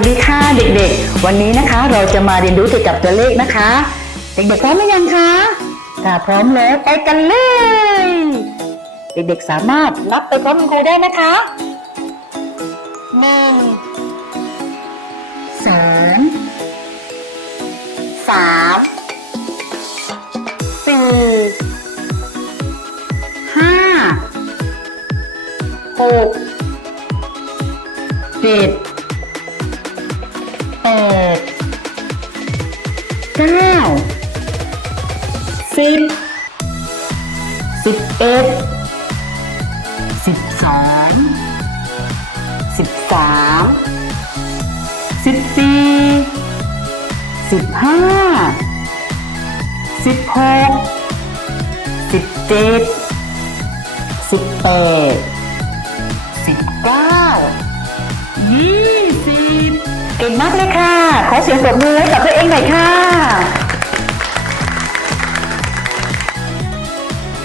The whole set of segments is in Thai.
วัสดีค่ะเด็กๆ วันนี้นะคะเราจะมาเรียนรู้เกี่ยวกับตัวเลขนะคะ เด็กๆพร้อมหรือยังคะถ้าพร้อมแล้วไปกันเลย เด็กๆสามารถนับไปพร้อมคุณครูได้นะคะหนึ่งสองสามสี่ห้าหกเจ็ด เก้าสิบสิบเอ็ดสิบสองสิบสามสิบสี่สิบห้าสิบหกสิบเจ็ดสิบแปดสิบเก้ายี่สิบเก่งมากเลยค่ะ ขอเสียงปรบมือให้กับตัวเองหน่อยค่ะ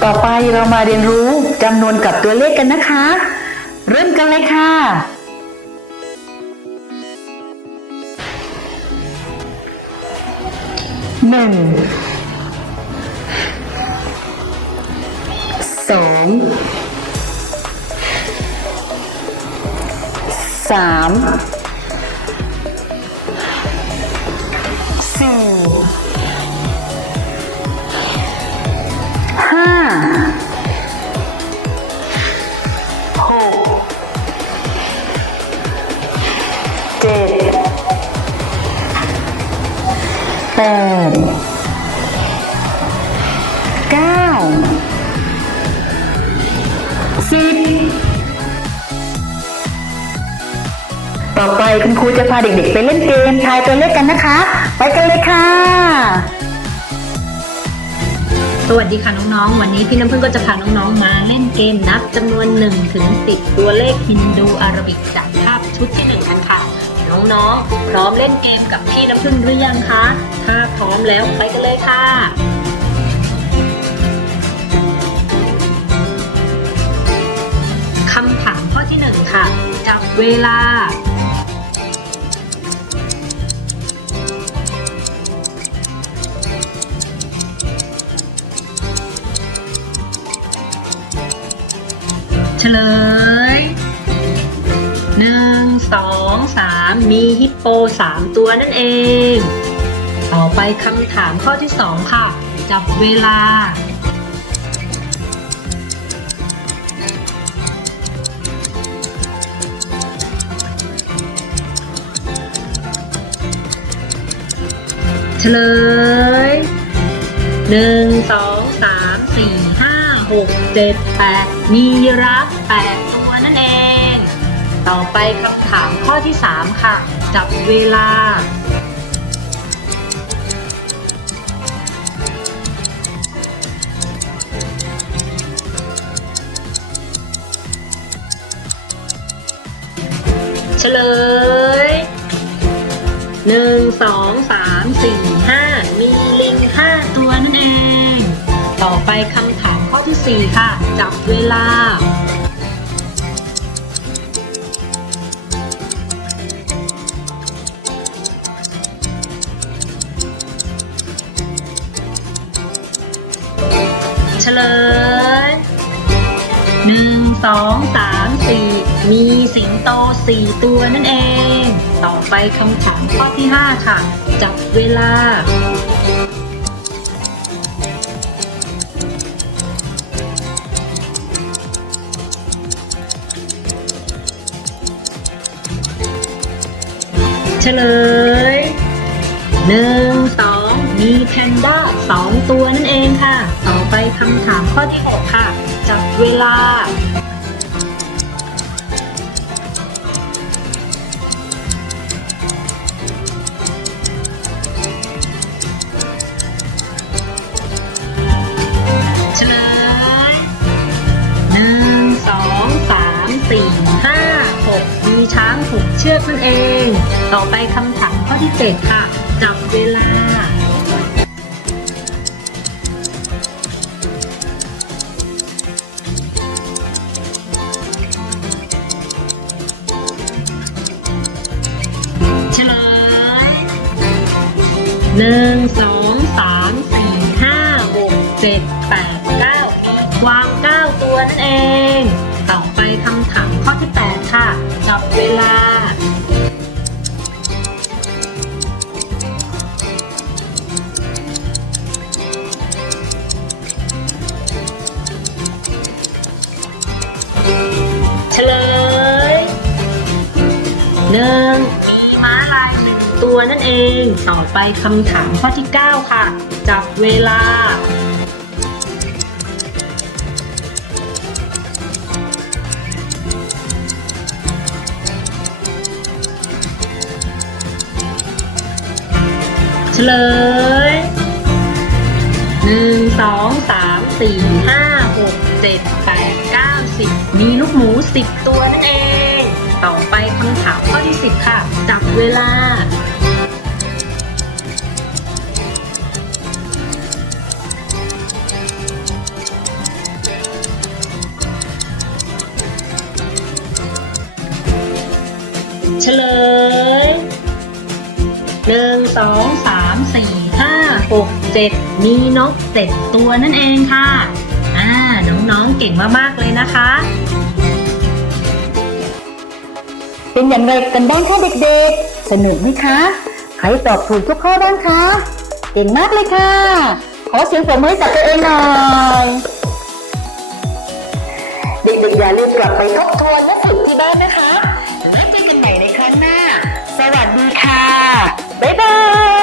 ต่อไปเรามาเรียนรู้จำนวนกับตัวเลขกันนะคะ เริ่มกันเลยค่ะ หนึ่ง สอง สาม ห้าหกเจ็ดแปดเก้าสิบ ต่อไปคุณครูจะพาเด็กๆไปเล่นเกมทายตัวเลขกันนะคะ ไปกันเลยค่ะ สวัสดีค่ะน้องๆ วันนี้พี่น้ำพึ่งก็จะพาน้องๆ มาเล่นเกมนับจำนวน1ถึง10 ตัวเลขฮินดูอารบิกจากภาพชุดที่1กันค่ะ น้องๆ พร้อมเล่นเกมกับพี่น้ำพึ่งหรือยังคะ ถ้าพร้อมแล้วไปกันเลยค่ะคำถามข้อที่1ค่ะจับเวลา ฉลยหนึ่งสองสามมีฮิปโปสามตัวนั่นเอง ต่อไปคำถามข้อที่สองค่ะ จับเวลา เฉลยหนึ่งสอง หกเจ็ดแปดมีราฟแปดตัวนั่นเอง ต่อไปคำถามข้อที่สามค่ะ จับเวลาเฉลยหนึ่งสองสามสี่ห้ามีลิงห้าตัวนั่นเอง ต่อไปคำ ถามข้อที่สี่ค่ะ จับเวลา เฉลยหนึ่งสองสามสี่มีสิงโตสี่ตัวนั่นเอง ต่อไปคำถามข้อที่ห้าค่ะ จับเวลา เฉลยหนึ่งสองมีแพนด้าสองตัวนั่นเองค่ะ ต่อไปคำถามข้อที่หกค่ะ จับเวลา ชือกนั่นเอง ต่อไปคำถามข้อที่เจ็ดค่ะ จับเวลา เฉหนึ่งสองสามสี่ห้าหกเจ็ดแปดเก้าวางเก้าตัวนั่นเอง ต่อไปคำถามข้อที่แปดค่ะ จับเวลา หนึ่งมีม้าลายหนึ่งตัวนั่นเอง ต่อไปคำถามข้อที่ 9 ค่ะ จับเวลา เฉลยหนึ่งสองสามสี่ห้าหกเจ็ดแปดเก้าสิบมีลูกหมูสิบตัวนั่นเอง ต่อไปคำถามข้อที่สิบค่ะ จับเวลา เฉลยหนึ่งสองสามสี่ห้าหกเจ็ดมีนกเจ็ดตัวนั่นเองค่ะ อ่า น้องๆเก่งมากๆเลยนะคะ เป็นอย่างไรกันบ้างคะเด็กๆ สนุกไหมคะ ใครตอบถูกทุกข้อบ้างคะ เก่งมากเลยค่ะ ขอเสียงปรบมือให้กับตัวเองหน่อย เด็กๆอย่าลืมกลับไปทบทวนและฝึกที่บ้านนะคะแล้วเจอกันใหม่ในครั้งหน้า สวัสดีค่ะ บ๊ายบาย